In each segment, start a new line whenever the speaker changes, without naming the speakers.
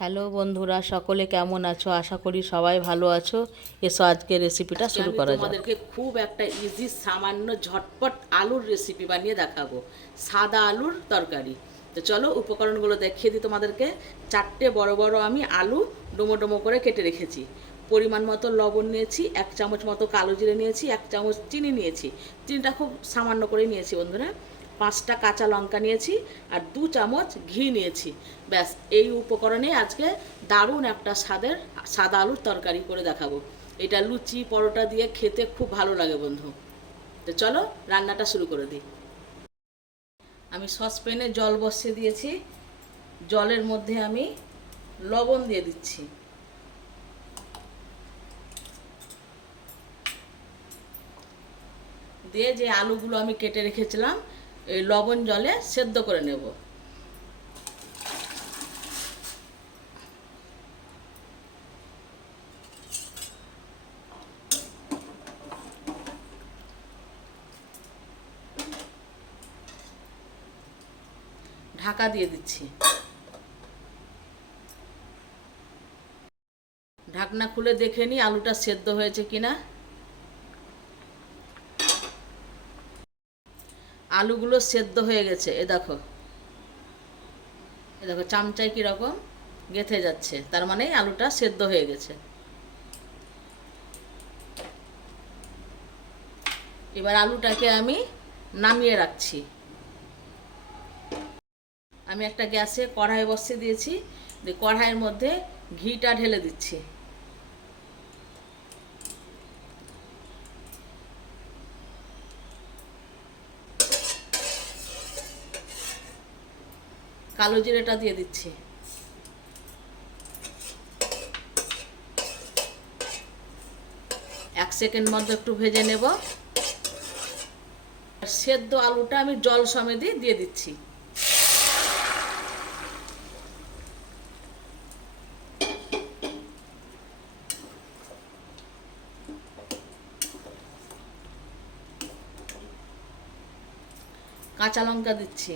Hello বন্ধুরা সকলে কেমন আছো? আশা করি সবাই ভালো আছো। এসো আজকে রেসিপিটা শুরু করা যাক।
তোমাদেরকে খুব একটা ইজি সামান্য ঝটপট আলুর রেসিপি বানিয়ে দেখাবো। সাদা আলুর তরকারি। তো চলো উপকরণগুলো দেখিয়ে দিই তোমাদেরকে। চারটে বড় বড় আমি আলু ডোমো ডোমো করে কেটে রেখেছি। পরিমাণ মতো লবণ নিয়েছি এক চামচ মতো কালো জিরে নিয়েছি এক চামচ চিনি নিয়েছি। চিনিটা খুব সামান্য করে নিয়েছি বন্ধুরা। পাঁচটা কাঁচা লঙ্কা নিয়েছি আর দু চামচ ঘি নিয়েছি। ব্যাস, এই উপকরণে আজকে দারুণ একটা স্বাদের, সাদা আলুর তরকারি করে দেখাবো। এটা লুচি, পরোটা দিয়ে খেতে খুব ভালো লাগে বন্ধু। তো চলো, রান্নাটা শুরু করে দিই। আমি সসপ্যানে জল বসিয়ে দিয়েছি। জলের মধ্যে আমি লবণ দিয়ে দিচ্ছি। দিয়ে যে আলুগুলো আমি কেটে রেখেছিলাম এই লবণ জলে সেদ্ধ করে নেব। ঢাকা দিয়ে দিচ্ছি। ঢাকনা খুলে দেখে নিই আলুটা সেদ্ধ হয়েছে কিনা। আলুগুলো সেদ্ধ হয়ে গেছে। এ দেখো। এ দেখো চামচায় কীরকম গেথে যাচ্ছে। তার মানে আলুটা সেদ্ধ হয়ে গেছে। এবার আলুটাকে আমি নামিয়ে রাখছি। আমি একটা গ্যাসে কড়াই বসিয়ে দিয়েছি। দিয়ে কড়াইয়ের মধ্যে ঘিটা ঢেলে দিচ্ছি। কালো জিরেটা দিয়ে দিচ্ছি। এক সেকেন্ড মধ্যে একটু ভেজে নেব। সেদ্ধ আলুটা আমি জল সমেতই দিয়ে দিচ্ছি। কাঁচা লঙ্কা দিচ্ছি।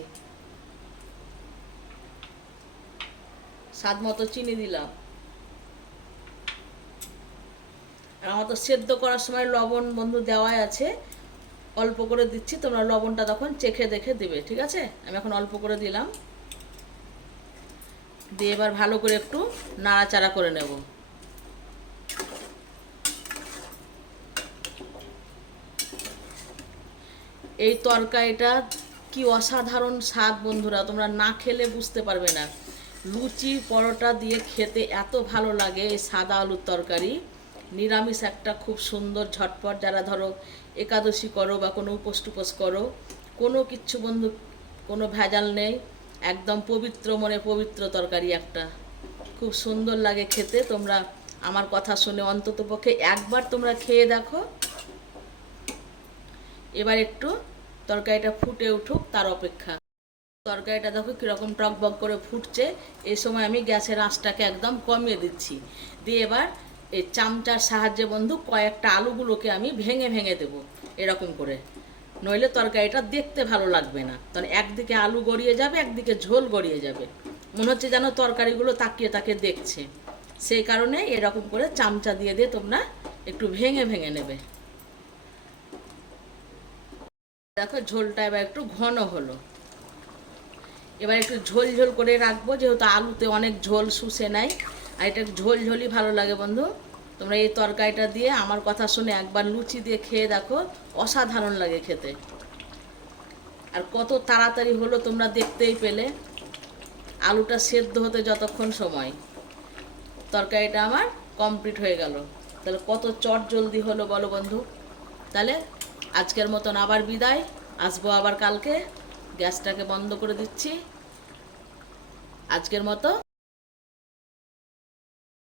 স্বাদ মতো চিনি দিলাম। আর আমার তো সেদ্ধ করার সময় লবণ বন্ধু দেওয়াই আছে। অল্প করে দিচ্ছি, তোমরা লবণটা তখন চেখে দেখে দিবে, ঠিক আছে? আমি এখন অল্প করে দিলাম। দিয়ে এবার ভালো করে একটু নাড়াচাড়া করে নেব। এই তরকারিটা কি অসাধারণ স্বাদ বন্ধুরা, তোমরা না খেলে বুঝতে পারবে না। লুচি পরোটা দিয়ে খেতে এত ভালো লাগে, এই সাদা আলুর তরকারি। নিরামিষ একটা খুব সুন্দর ঝটপট, যারা ধরো একাদশী করো বা কোনো উপোস টুপোস করো, কোনো কিচ্ছু বন্ধু, কোনো ভেজাল নেই, একদম পবিত্র মনে পবিত্র তরকারি একটা। খুব সুন্দর লাগে খেতে, তোমরা আমার কথা শুনে অন্তত পক্ষে একবার তোমরা খেয়ে দেখো। এবার একটু তরকারিটা ফুটে উঠুক, তার অপেক্ষা। তরকারিটা দেখো কীরকম টকবক করে ফুটছে। এই সময় আমি গ্যাসের আঁচটাকে একদম কমিয়ে দিচ্ছি। দিয়ে এবার এই চামচার সাহায্যে বন্ধু কয়েকটা আলুগুলোকে আমি ভেঙে ভেঙে দেবো এরকম করে। নইলে তরকারিটা দেখতে ভালো লাগবে না। তাহলে একদিকে আলু গড়িয়ে যাবে, একদিকে ঝোল গড়িয়ে যাবে। মনে হচ্ছে যেন তরকারিগুলো তাকিয়ে তাকে দেখছে। সেই কারণে এরকম করে চামচা দিয়ে দিয়ে তোমরা একটু ভেঙে ভেঙে নেবে। দেখো ঝোলটা এবার একটু ঘন হলো। এবার একটু ঝোল ঝোল করে রাখব, যেহেতু আলুতে অনেক ঝোল শুষে নেয় আর এটা ঝোল ঝোলই ভালো লাগে বন্ধু। তোমরা এই তরকারিটা দিয়ে আমার কথা শুনে একবার লুচি দিয়ে খেয়ে দেখো, অসাধারণ লাগে খেতে। আর কত তাড়াতাড়ি হলো তোমরা দেখতেই পেলে, আলুটা সেদ্ধ হতে যতক্ষণ সময়। তরকারিটা আমার কমপ্লিট হয়ে গেল। তাহলে কত চট জলদি হলো বলো বন্ধু। তাহলে আজকের মতন আবার বিদায়। আসব আবার কালকে। গ্যাসটাকে বন্ধ করে দিচ্ছি। আজকের মতো